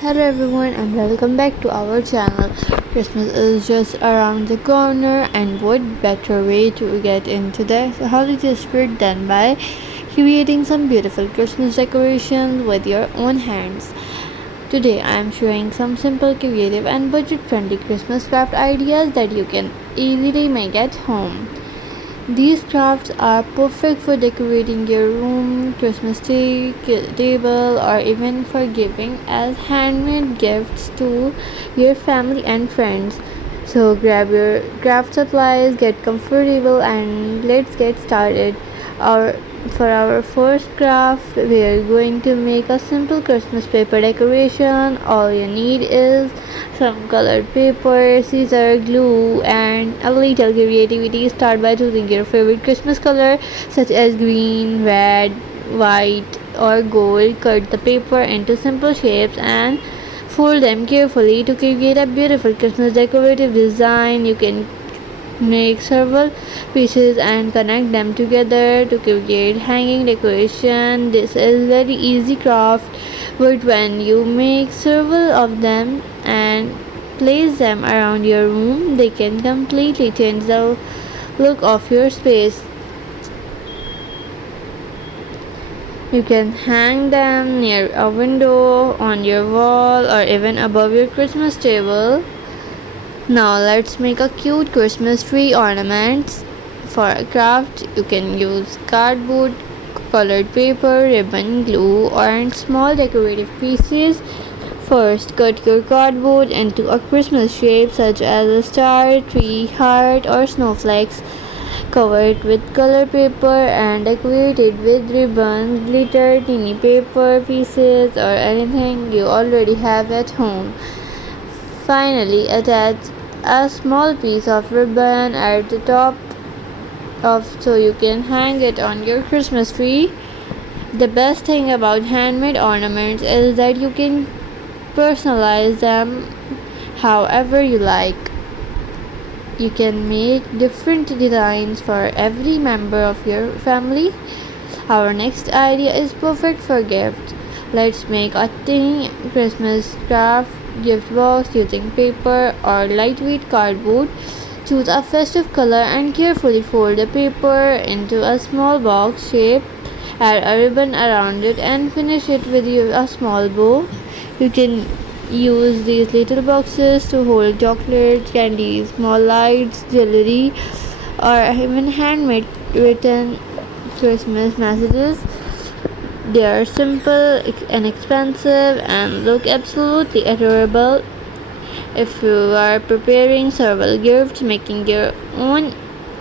Hello everyone and welcome back to our channel. Christmas is just around the corner, and what better way to get into the holiday spirit than by creating some beautiful Christmas decorations with your own hands. Today I am showing some simple, creative and budget friendly Christmas craft ideas that you can easily make at home. These crafts are perfect for decorating your room, Christmas table, or even for giving as handmade gifts to your family and friends. So grab your craft supplies, get comfortable, and let's get started. Our for our first craft, we are going to make a simple Christmas paper decoration. All you need is some colored paper, scissors, glue, and a little creativity. Start by choosing your favorite Christmas color, such as green, red, white, or gold. Cut the paper into simple shapes and fold them carefully to create a beautiful Christmas decorative design. You can make several pieces and connect them together to create hanging decoration. This is very easy craft, but when you make several of them and place them around your room, they can completely change the look of your space. You can hang them near a window, on your wall, or even above your Christmas table. Now let's make a cute Christmas tree ornaments. For a craft, you can use cardboard, colored paper, ribbon, glue, or small decorative pieces. First, cut your cardboard into a Christmas shape such as a star, tree, heart, or snowflakes. Cover it with colored paper and decorate it with ribbons, glitter, teeny paper pieces, or anything you already have at home. Finally, attach a small piece of ribbon at the top of so you can hang it on your Christmas tree. The best thing about handmade ornaments is that you can personalize them however you like. You can make different designs for every member of your family. Our next idea is perfect for gift. Let's make a tiny Christmas craft gift box using paper or lightweight cardboard. Choose a festive color and carefully fold the paper into a small box shape. Add a ribbon around it and finish it with a small bow. You can use these little boxes to hold chocolates, candies, small lights, jewelry, or even handmade written Christmas messages. They are simple, inexpensive, and look absolutely adorable. If you are preparing several gifts, making your own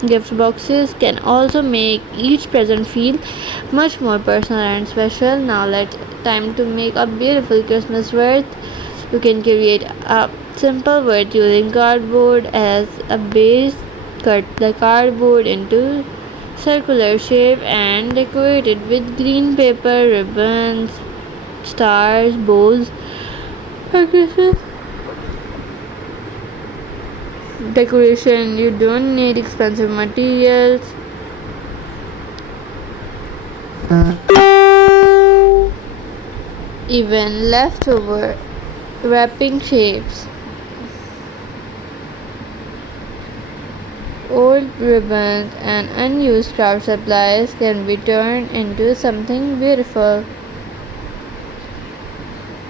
gift boxes can also make each present feel much more personal and special. Now let's time to make a beautiful Christmas wreath. You can create a simple wreath using cardboard as a base. Cut the cardboard into circular shape and decorate it with green paper, ribbons, stars, bows. For Christmas decoration, you don't need expensive materials. Even leftover wrapping shapes. Old ribbons and unused craft supplies can be turned into something beautiful.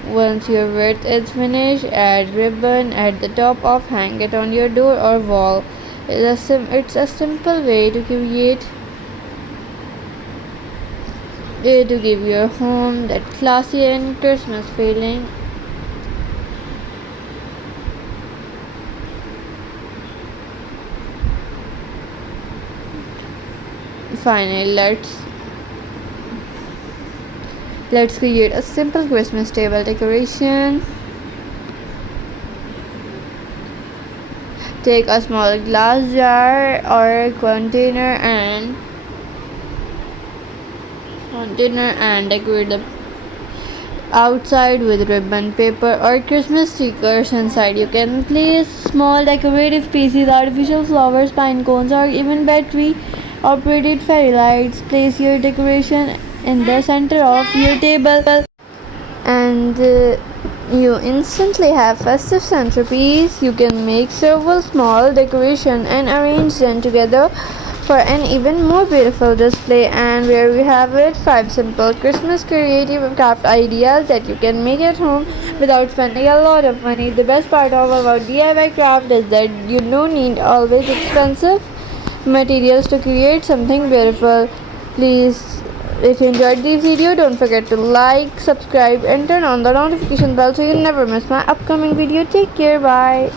Once your wreath is finished, add ribbon at the top of hang it on your door or wall. It's a simple way to give your home that classy and Christmas feeling. Finally, let's create a simple Christmas table decoration. Take a small glass jar or container and decorate the outside with ribbon, paper, or Christmas stickers. Inside, you can place small decorative pieces, artificial flowers, pine cones, or even battery operated fairy lights. Place your decoration in the center of your table and You instantly have festive centerpiece. You can make several small decoration and arrange them together for an even more beautiful display. And where we have it, 5 simple Christmas creative craft ideas that you can make at home without spending a lot of money. The best part of about DIY craft is that you don't need always expensive materials to create something beautiful. Please, if you enjoyed this video, don't forget to like, subscribe and turn on the notification bell so you never miss my upcoming video. Take care, bye.